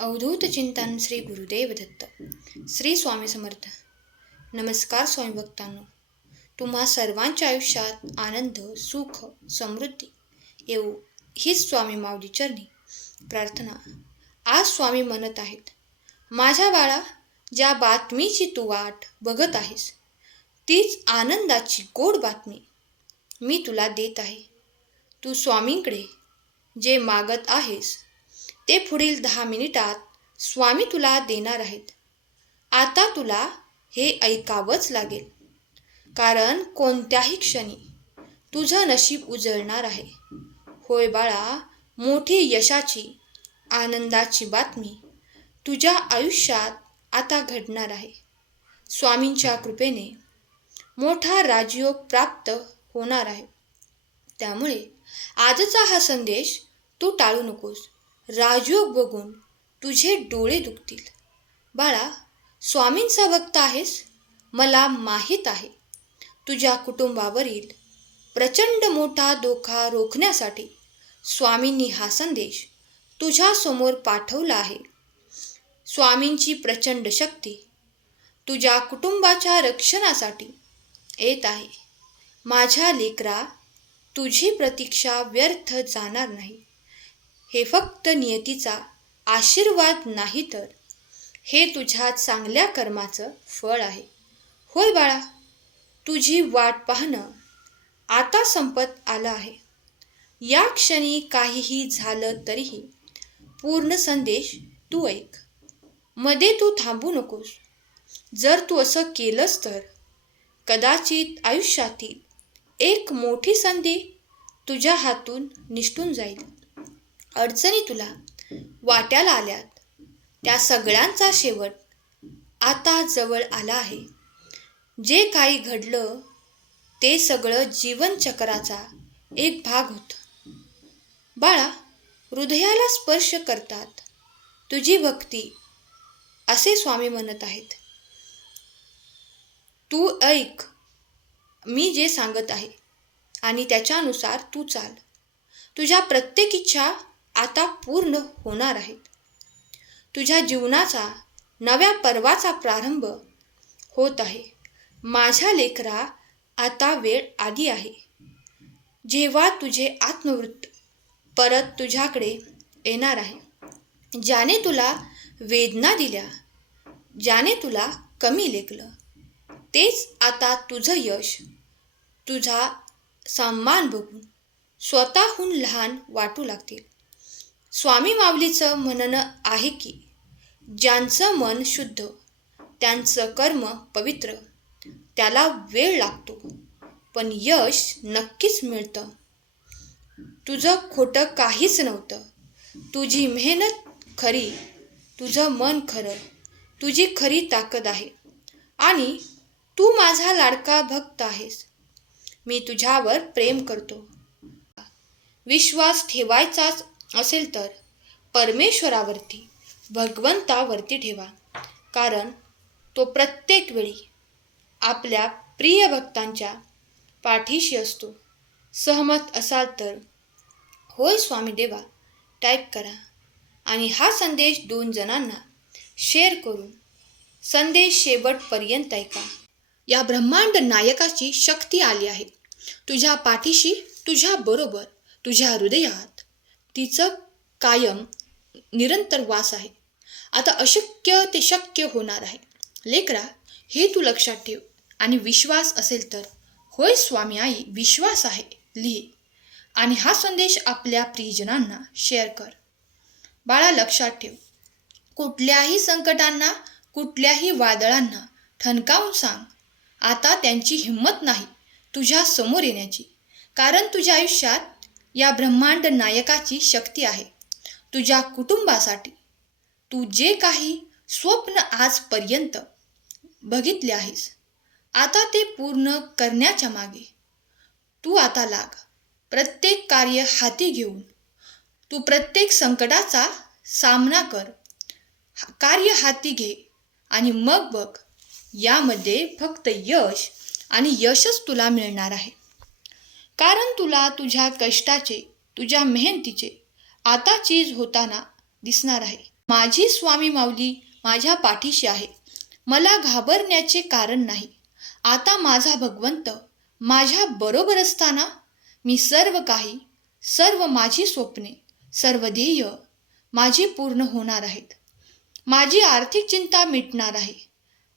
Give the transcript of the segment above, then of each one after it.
अवधूत चिंतन श्री गुरुदेव दत्त. श्री स्वामी समर्थ. नमस्कार स्वामी भक्तांनो. तुम्हा सर्वांच्या आयुष्यात आनंद, सुख, समृद्धी येऊ हीच स्वामी माऊली चरणी प्रार्थना. आज स्वामी म्हणत आहेत, माझ्या बाळा, ज्या बातमीची तू वाट बघत आहेस तीच आनंदाची गोड बातमी मी तुला देत आहे. तू स्वामींकडे जे मागत आहेस ते पुढील 10 मिनिटात स्वामी तुला देणार आहेत. आता तुला हे ऐकावंच लागेल, कारण कोणत्याही क्षणी तुझं नशीब उजळणार आहे. होय बाळा, मोठी यशाची, आनंदाची बातमी तुझ्या आयुष्यात आता घडणार आहे. स्वामींच्या कृपेने मोठा राजयोग प्राप्त होणार आहे. त्यामुळे आजचा हा संदेश तू टाळू नकोस. राजयोग बघून तुझे डोळे दुखतील. बाळा, स्वामींचा भक्त आहेस, मला माहीत आहे. तुझ्या कुटुंबावरील प्रचंड मोठा धोका रोखण्यासाठी स्वामींनी हा संदेश तुझ्यासमोर पाठवला आहे. स्वामींची प्रचंड शक्ती तुझ्या कुटुंबाच्या रक्षणासाठी येत आहे. माझ्या लेकरा, तुझी प्रतीक्षा व्यर्थ जाणार नाही. हे फक्त नियतीचा आशीर्वाद नाही, तर हे तुझ्या चांगल्या कर्माचं फळ आहे. होय बाळा, तुझी वाट पाहणं आता संपत आलं आहे. या क्षणी काहीही झालं तरीही पूर्ण संदेश तू ऐक. मध्ये तू थांबू नकोस. जर तू असं केलंस तर कदाचित आयुष्यातील एक मोठी संधी तुझ्या हातून निसटून जाईल. अडचणी तुला वाट्याला आल्यात, त्या सगळ्यांचा शेवट आता जवळ आला आहे. जे काही घडलं ते सगळं जीवनचक्राचा एक भाग होतं. बाळा, हृदयाला स्पर्श करतात तुझी भक्ती, असे स्वामी म्हणत आहेत. तू ऐक मी जे सांगत आहे आणि त्याच्यानुसार तू चाल. तुझ्या प्रत्येक इच्छा आता पूर्ण होणार आहेत. तुझ्या जीवनाचा नव्या पर्वाचा प्रारंभ होत आहे. माझ्या लेकरा, आता वेळ आली आहे जेव्हा तुझे आत्मवृत्त परत तुझ्याकडे येणार आहे. ज्याने तुला वेदना दिल्या, ज्याने तुला कमी लेखलं, तेच आता तुझं यश, तुझा सन्मान बघून स्वतःहून लहान वाटू लागतील. स्वामी माऊलीचं म्हणणं आहे की ज्यांचं मन शुद्ध, त्यांचं कर्म पवित्र, त्याला वेळ लागतो पण यश नक्कीच मिळतं. तुझं खोटं काहीच नव्हतं. तुझी मेहनत खरी, तुझं मन खरं, तुझी खरी ताकद आहे आणि तू माझा लाडका भक्त आहेस. मी तुझ्यावर प्रेम करतो. विश्वास ठेवायचाच असेल तर परमेश्वरावरती, भगवंतावरती ठेवा, कारण तो प्रत्येक वेळी आपल्या प्रिय भक्तांच्या पाठीशी असतो. सहमत असाल तर होय स्वामी देवा टाईप करा आणि हा संदेश 2 जणांना शेअर करून संदेश शेवटपर्यंत ऐका. या ब्रह्मांड नायकाची शक्ती आली आहे तुझ्या पाठीशी, तुझ्या बरोबर, तुझ्या हृदयात तिचं कायम निरंतर वास आहे. आता अशक्य ते शक्य होणार आहे. लेकरा, हे तू लक्षात ठेव आणि विश्वास असेल तर होय स्वामी आई विश्वास आहे लिही आणि हा संदेश आपल्या प्रियजनांना शेअर कर. बाळा, लक्षात ठेव, कुठल्याही संकटांना, कुठल्याही वादळांना ठणकावून सांग, आता त्यांची हिंमत नाही तुझ्या समोर येण्याची, कारण तुझ्या आयुष्यात या ब्रह्मांड नायकाची शक्ती आहे. तुझ्या कुटुंबासाठी तू जे काही स्वप्न आजपर्यंत बघितले आहेस, आता ते पूर्ण करण्याच्या मागे तू आता लाग. प्रत्येक कार्य हाती घेऊन तू प्रत्येक संकटाचा सामना कर. कार्य हाती घे आणि मग बघ, यामध्ये फक्त यश आणि यशच तुला मिळणार आहे. कारण तुला तुझ्या कष्टाचे, तुझ्या मेहनतीचे आता चीज होताना दिसणार आहे. माझी स्वामी माऊली माझ्या पाठीशी आहे. मला घाबरण्याचे कारण नाही. आता माझा भगवंत माझ्या बरोबर असताना मी सर्व काही, सर्व माझी स्वप्ने, सर्व ध्येय माझी पूर्ण होणार आहेत. माझी आर्थिक चिंता मिटणार आहे.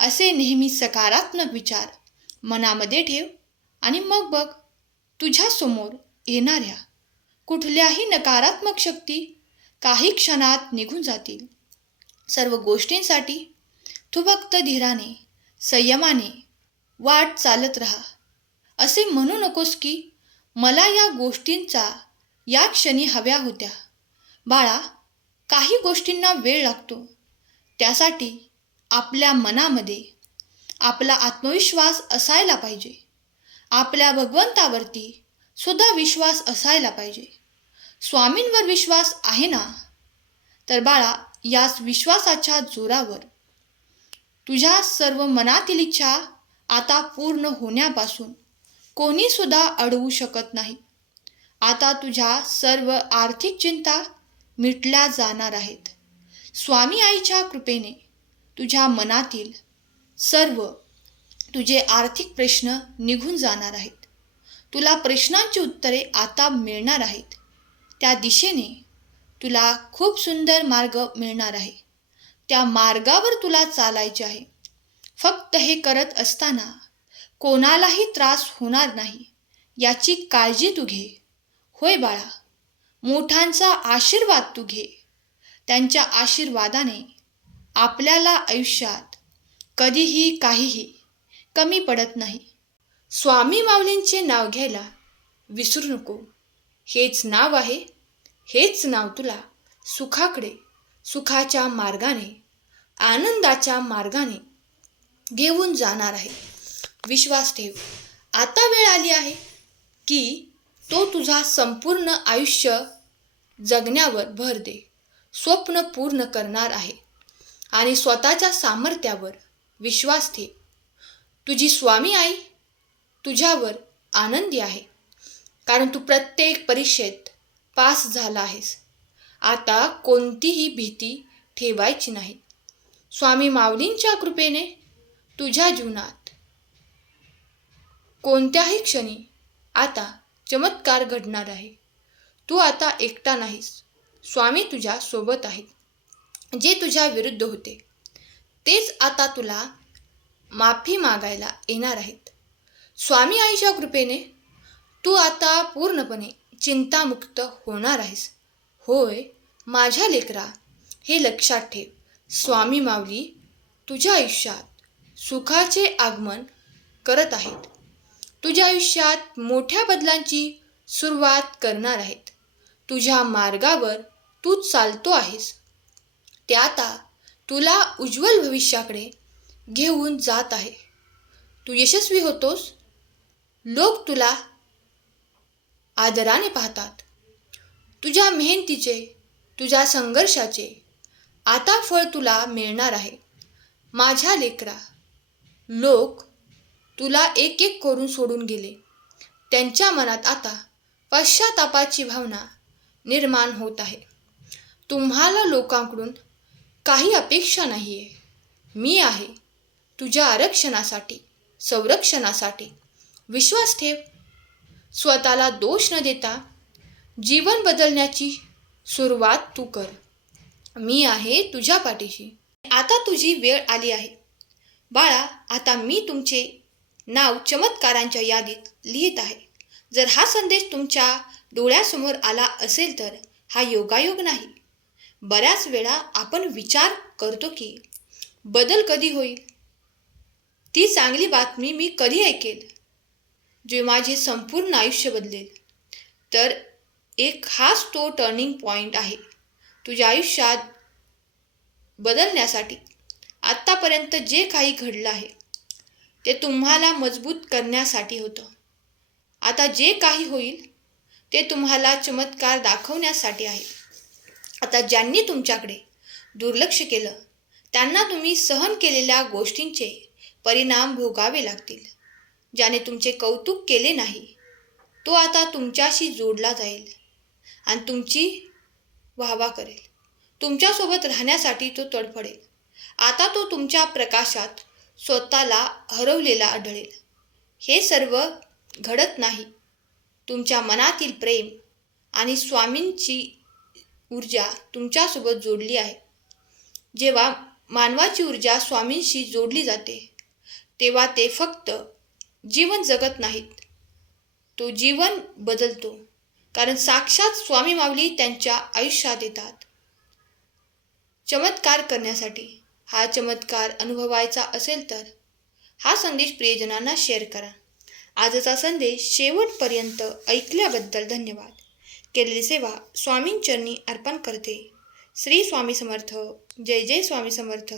असे नेहमी सकारात्मक विचार मनामध्ये ठेव आणि मग बघ, तुझ्या समोर येणाऱ्या कुठल्याही नकारात्मक शक्ती काही क्षणात निघून जातील. सर्व गोष्टींसाठी तू फक्त धीराने, संयमाने वाट चालत राहा. असे म्हणू नकोस की मला या गोष्टींचा या क्षणी हव्या होत्या. बाळा, काही गोष्टींना वेळ लागतो. त्यासाठी आपल्या मनामध्ये आपला आत्मविश्वास असायला पाहिजे. आपल्या भगवंतावरती सुद्धा विश्वास असायला पाहिजे. स्वामींवर विश्वास आहे ना? तर बाळा, याच विश्वासाच्या जोरावर तुझ्या सर्व मनातील इच्छा आता पूर्ण होण्यापासून कोणी सुद्धा अडवू शकत नाही. आता तुझ्या सर्व आर्थिक चिंता मिटल्या जाणार आहेत. स्वामी आईच्या कृपेने तुझ्या मनातील सर्व तुझे आर्थिक प्रश्न निघून जाणार आहेत. तुला प्रश्नांची उत्तरे आता मिळणार आहेत. त्या दिशेने तुला खूप सुंदर मार्ग मिळणार आहे. त्या मार्गावर तुला चालायचे आहे. फक्त हे करत असताना कोणालाही त्रास होणार नाही याची काळजी तू घे. होय बाळा, मोठ्यांचा आशीर्वाद तू घे. त्यांच्या आशीर्वादाने आपल्याला आयुष्यात कधीही काहीही कमी पडत नाही. स्वामी माऊलींचे नाव घ्यायला विसरू नको. हेच नाव आहे. हेच नाव तुला सुखाकडे, सुखाच्या मार्गाने, आनंदाच्या मार्गाने घेऊन जाणार आहे. विश्वास ठेव. आता वेळ आली आहे की तो तुझा संपूर्ण आयुष्य जगण्यावर भर दे. स्वप्न पूर्ण करणार आहे आणि स्वतःच्या सामर्थ्यावर विश्वास ठेव. तुझी स्वामी आई तुझ्यावर आनंदी आहे, कारण तू प्रत्येक परीक्षेत पास झाला आहेस. आता कोणतीही भीती ठेवायची नाही. स्वामी माऊलींच्या कृपेने तुझ्या जीवनात कोणत्याही क्षणी आता चमत्कार घडणार आहे. तू आता एकटा नाहीस. स्वामी तुझ्या सोबत आहेत. जे तुझ्या विरुद्ध होते तेच आता तुला माफी मागायला येणार आहेत. स्वामी आईच्या कृपेने तू आता पूर्णपणे चिंतामुक्त होणार आहेस. होय माझ्या लेकरा, हे लक्षात ठेव. स्वामी माऊली तुझ्या आयुष्यात सुखाचे आगमन करत आहेत. तुझ्या आयुष्यात मोठ्या बदलांची सुरुवात करणार आहेत. तुझ्या मार्गावर तू चालतो आहेस ते आता तुला उज्ज्वल भविष्याकडे घेऊन जात आहे. तू यशस्वी होतोस. लोक तुला आदराने पाहतात. तुझ्या मेहनतीचे, तुझ्या संघर्षाचे आता फळ तुला मिळणार आहे. माझ्या लेकरा, लोक तुला एक एक करून सोडून गेले. त्यांच्या मनात आता पश्चातापाची भावना निर्माण होत आहे. तुम्हाला लोकांकडून काही अपेक्षा नाही आहे. मी आहे तुझ्या आरक्षणासाठी, संरक्षणासाठी. विश्वास ठेव. स्वतःला दोष न देता जीवन बदलण्याची सुरुवात तू कर. मी आहे तुझ्या पाठीशी. आता तुझी वेळ आली आहे. बाळा, आता मी तुमचे नाव चमत्कारांच्या यादीत लिहित आहे. जर हा संदेश तुमच्या डोळ्यासमोर आला असेल तर हा योगायोग नाही. बऱ्याच वेळा आपण विचार करतो की बदल कधी होईल, ती चांगली बातमी मी कधी ऐकेल, जे माझे संपूर्ण आयुष्य बदलेल. तर एक हाच तो टर्निंग पॉईंट आहे तुझ्या आयुष्यात बदलण्यासाठी. आत्तापर्यंत जे काही घडलं आहे ते तुम्हाला मजबूत करण्यासाठी होतं. आता जे काही होईल ते तुम्हाला चमत्कार दाखवण्यासाठी आहे. आता ज्यांनी तुमच्याकडे दुर्लक्ष केलं त्यांना तुम्ही सहन केलेल्या गोष्टींचे परिणाम भोगावे लागतील. ज्याने तुमचे कौतुक केले नाही तो आता तुमच्याशी जोडला जाईल आणि तुमची वाहवा करेल. तुमच्यासोबत राहण्यासाठी तो तडफडेल. आता तो तुमच्या प्रकाशात स्वतःला हरवलेला आढळेल. हे सर्व घडत नाही. तुमच्या मनातील प्रेम आणि स्वामींची ऊर्जा तुमच्यासोबत जोडली आहे. जेव्हा मानवाची ऊर्जा स्वामींशी जोडली जाते तेव्हा ते फक्त जीवन जगत नाहीत, तो जीवन बदलतो. कारण साक्षात स्वामी माऊली त्यांच्या आयुष्यात येतात चमत्कार करण्यासाठी. हा चमत्कार अनुभवायचा असेल तर हा संदेश प्रियजनांना शेअर करा. आजचा संदेश शेवटपर्यंत ऐकल्याबद्दल धन्यवाद. केलेली सेवा स्वामींचरणी अर्पण करते. श्री स्वामी समर्थ. जय जय स्वामी समर्थ.